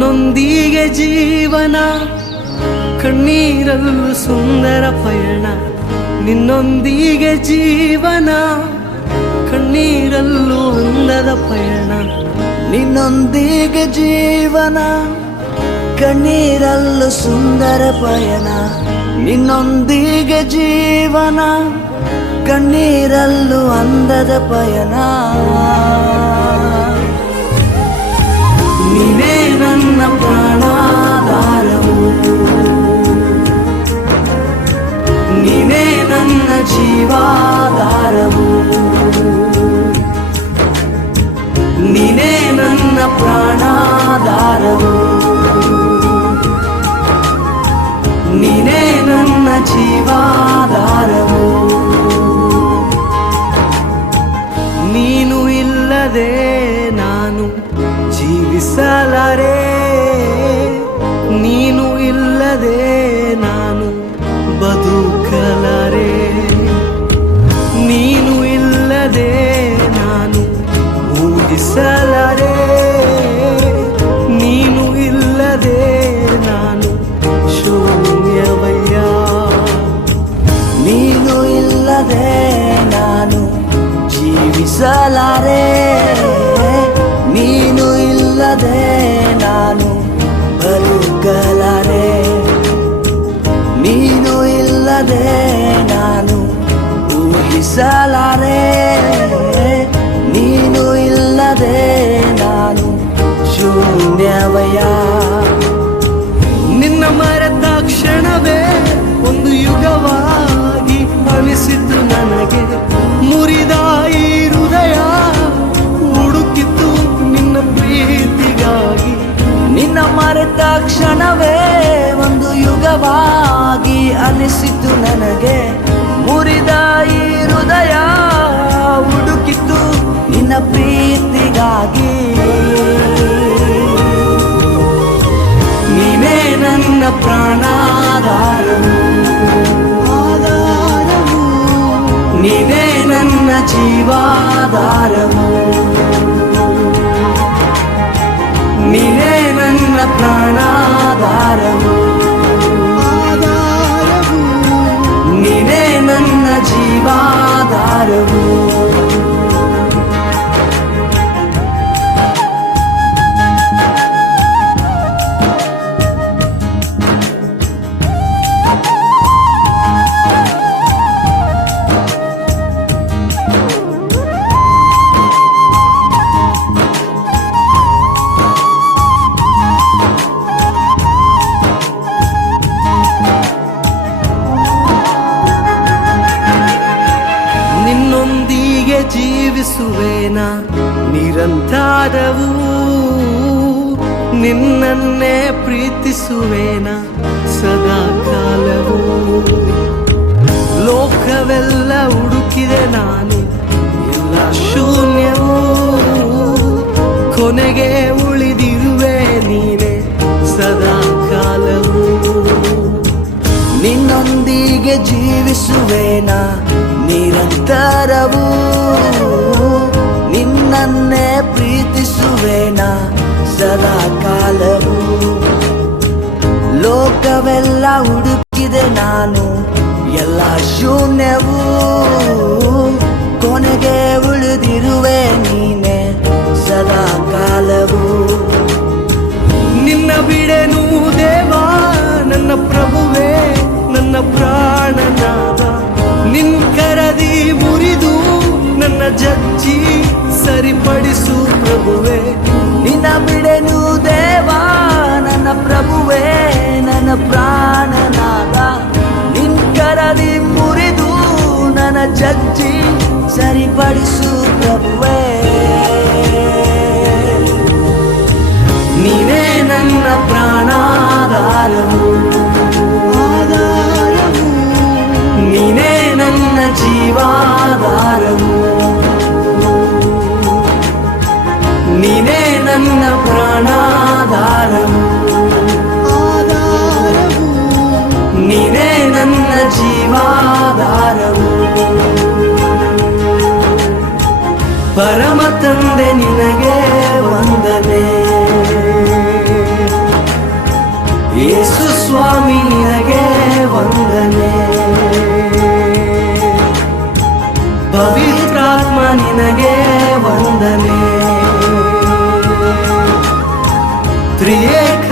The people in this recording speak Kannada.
ನಿನ್ನೊಂದಿಗೆ ಜೀವನ, ಕಣ್ಣೀರಲ್ಲೂ ಸುಂದರ ಪಯಣ. ನಿನ್ನೊಂದಿಗೆ ಜೀವನ, ಕಣ್ಣೀರಲ್ಲೂ ಅಂದದ ಪಯಣ. ನಿನ್ನೊಂದಿಗೆ ಜೀವನ, ಕಣ್ಣೀರಲ್ಲೂ ಸುಂದರ ಪಯಣ. ನಿನ್ನೊಂದಿಗೆ ಜೀವನ, ಕಣ್ಣೀರಲ್ಲೂ ಅಂದದ ಪಯಣ. ನೀನೇ ನನ್ನ ಪ್ರಾಣಾಧಾರವು, ನೀನೇ ನನ್ನ ಜೀವಾಧಾರವು, ನೀನೇ ನನ್ನ ಪ್ರಾಣಾಧಾರವು, ನೀನೇ ನನ್ನ ಜೀವಾಧಾರವು. ನೀನು ಇಲ್ಲದೆ ನಾನು ಜೀವಿಸಲಾರೆ, ನೀನು ಇಲ್ಲದೆ ನಾನು ಬದುಕಲಾರೆ. ನೀನು ಇಲ್ಲದೆ ನಾನು ಊಹಿಸಲಾರೆ, ನೀನು ಇಲ್ಲದೆ ನಾನು ಶೂನ್ಯವಯ್ಯ. ನೀನು ಇಲ್ಲದೆ ನಾನು ಜೀವಿಸಲಾರೆ, ನೀನು ಇಲ್ಲದೆ ನಾನು ಬದುಕಲಾರೆ. ನೀನು ಇಲ್ಲದೆ ನಾನು ಊಹಿಸಲಾರೆ, ನೀನು ಇಲ್ಲದೆ ನಾನು ಶೂನ್ಯವಯ್ಯ. ನಿನ್ನ ಮರೆತ ಕ್ಷಣವೇ ಒಂದು ಯುಗವಾಗಿ ಅನಿಸಿತು ನನಗೆ. ಮುರಿದ ಈ ಹೃದಯ ಹುಡುಕಿತು ನಿನ್ನ ಪ್ರೀತಿಗಾಗಿ. ನಿನ್ನ ಮರೆತ ಕ್ಷಣವೇ ಒಂದು ಯುಗವಾಗಿ ಅನಿಸಿತು ನನಗೆ. ಮುರಿದ ಈ ಹೃದಯ ಹುಡುಕಿತು ನಿನ್ನ ಪ್ರೀತಿಗಾಗಿ. ನೀನೇ ನನ್ನ ಪ್ರಾಣಾಧಾರವು, ನೀನೇ ನನ್ನ ಜೀವಾಧಾರವು, ನೀನೇ ನನ್ನ ಪ್ರಾಣಾಧಾರವು, ನೀನೇ ನನ್ನ ಜೀವಾಧಾರವು. ನಿನ್ನೊಂದಿಗೆ ಜೀವಿಸುವೇನ ನಿರಂತರವೂ, ನಿನ್ನನ್ನೇ ಪ್ರೀತಿಸುವೇನ ಸದಾ ಕಾಲವೂ. ಲೋಕವೆಲ್ಲ ಹುಡುಕಿದೆ ನಾನು, ಎಲ್ಲ ಶೂನ್ಯವೂ, ಕೊನೆಗೆ ಉಳಿದಿರುವೆ ನೀನೆ ಸದಾ ಕಾಲವೂ. ನಿನ್ನೊಂದಿಗೆ ಜೀವಿಸುವೇನ ನಿರಂತರವೂ, ನಿನ್ನನ್ನೇ ಪ್ರೀತಿಸುವೇನ ಸದಾ ಕಾಲವೂ. ಲೋಕವೆಲ್ಲ ಹುಡುಕಿದೆ ನಾನು, ಎಲ್ಲ ಶೂನ್ಯವೂ, ಕೊನೆಗೆ ಉಳಿದಿರುವೆ ನೀನೆ ಸದಾ ಕಾಲವೂ. ನಿನ್ನ ಬಿಡೆನು ದೇವಾ ನನ್ನ ಪ್ರಭುವೇ, ನನ್ನ ಪ್ರಾಣನಾದ. ನಿನ್ ಕರದಿ ಮುರಿದು ನನ್ನ ಜಜ್ಜಿ ಸರಿಪಡಿಸು ಪ್ರಭುವೇ. ನಿನ್ನ ಬಿಡೆನು ದೇವಾ ನನ್ನ ಪ್ರಭುವೇ, ನನ್ನ ಪ್ರಾಣನಾದ. ನಿನ್ ಕರದಿ ಮುರಿದು ನನ್ನ ಜಜ್ಜಿ ಸರಿಪಡಿಸು ಪ್ರಭುವೇ. ನೀನೇ ನನ್ನ ಪ್ರಾಣಾಧಾರವು, ನೀನೇ ನನ್ನ ಜೀವಾಧಾರವು, ನೀನೇ ನನ್ನ ಪ್ರಾಣಾಧಾರವು, ನೀನೇ ನನ್ನ ಜೀವಾಧಾರವು. ಪರಮ ತಂದೆ ನಿನಗೆ ವಂದನೆ. ಯೇಸು ಸ್ವಾಮಿ ನಿನಗೆ ವಂದನೆ. ಪವಿತ್ರಾತ್ಮ ನಿನಗೆ ವಂದನೆ. ತ್ರಿಯೇಕ